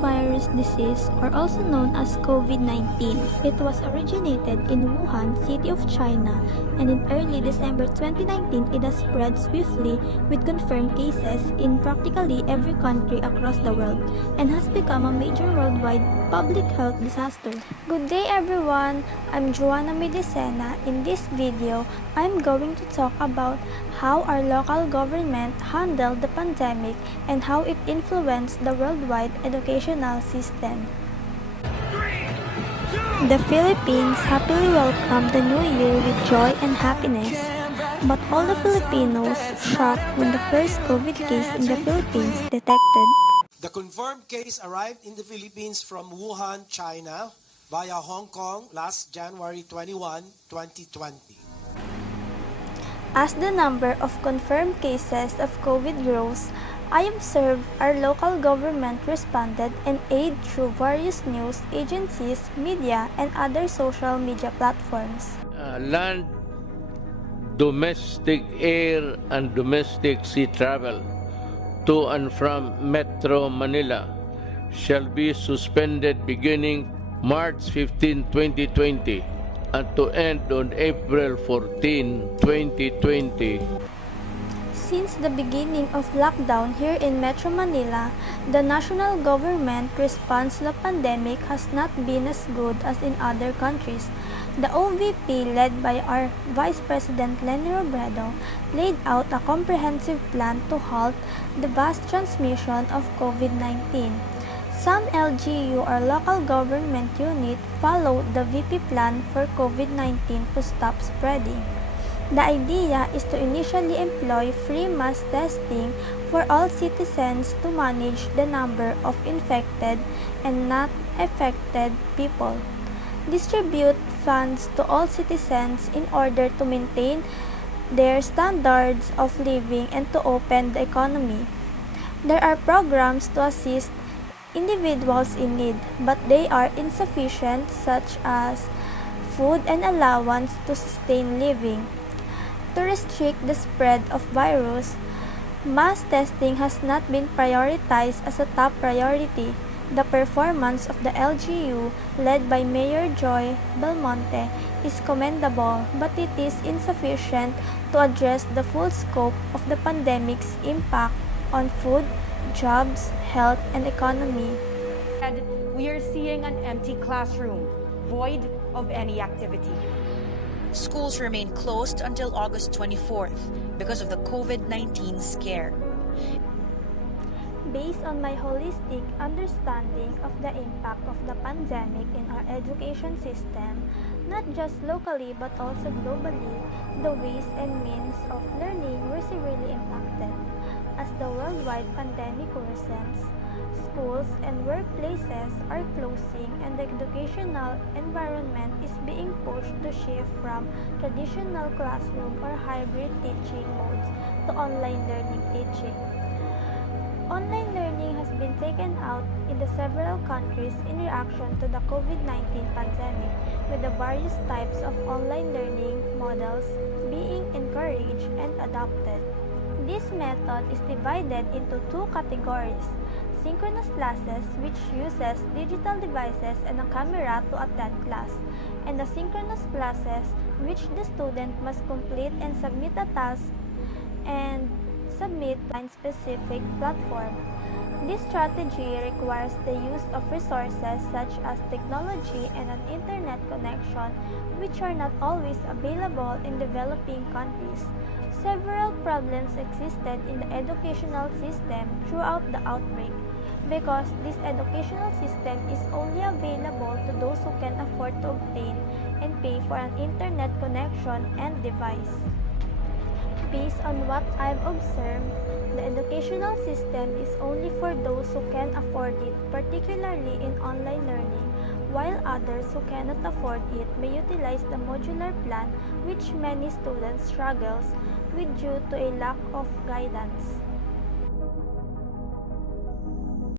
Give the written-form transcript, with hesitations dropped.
coronavirus disease, or also known as COVID-19. It was originated in Wuhan, city of China, and in early December 2019, it has spread swiftly with confirmed cases in practically every country across the world and has become a major worldwide public health disaster. Good day everyone, I'm Joanna Medicena. In this video, I'm going to talk about how our local government handled the pandemic and how it influenced the worldwide educational system. The Philippines happily welcomed the new year with joy and happiness. But all the Filipinos shocked when the first COVID case in the Philippines detected. The confirmed case arrived in the Philippines from Wuhan, China, via Hong Kong last January 21, 2020. As the number of confirmed cases of COVID grows, I observed our local government responded and aid through various news agencies, media, and other social media platforms. Land, domestic air, and domestic sea travel to and from Metro Manila shall be suspended beginning March 15, 2020 and to end on April 14, 2020. Since the beginning of lockdown here in Metro Manila, the national government response to the pandemic has not been as good as in other countries. The OVP, led by our Vice President Leni Robredo, laid out a comprehensive plan to halt the vast transmission of COVID-19. Some LGU or local government unit followed the VP plan for COVID-19 to stop spreading. The idea is to initially employ free mass testing for all citizens to manage the number of infected and not affected people. Distribute funds to all citizens in order to maintain their standards of living and to open the economy. There are programs to assist individuals in need, but they are insufficient, such as food and allowance to sustain living. To restrict the spread of virus, mass testing has not been prioritized as a top priority. The performance of the LGU, led by Mayor Joy Belmonte, is commendable, but it is insufficient to address the full scope of the pandemic's impact on food, jobs, health, and economy. And we are seeing an empty classroom, void of any activity. Schools remain closed until August 24th because of the COVID-19 scare. Based on my holistic understanding of the impact of the pandemic in our education system, not just locally but also globally, the ways and means of learning were severely impacted. As the worldwide pandemic worsens, schools and workplaces are closing and the educational environment is being pushed to shift from traditional classroom or hybrid teaching modes to online learning teaching. Online learning has been taken out in the several countries in reaction to the COVID-19 pandemic, with the various types of online learning models being encouraged and adopted. This method is divided into two categories: synchronous classes, which uses digital devices and a camera to attend class, and asynchronous classes, which the student must complete and submit a task and submit to a specific platform. This strategy requires the use of resources such as technology and an internet connection, which are not always available in developing countries. Several problems existed in the educational system throughout the outbreak, because this educational system is only available to those who can afford to obtain and pay for an internet connection and device. Based on what I've observed, the educational system is only for those who can afford it, particularly in online learning, while others who cannot afford it may utilize the modular plan, which many students struggles with due to a lack of guidance.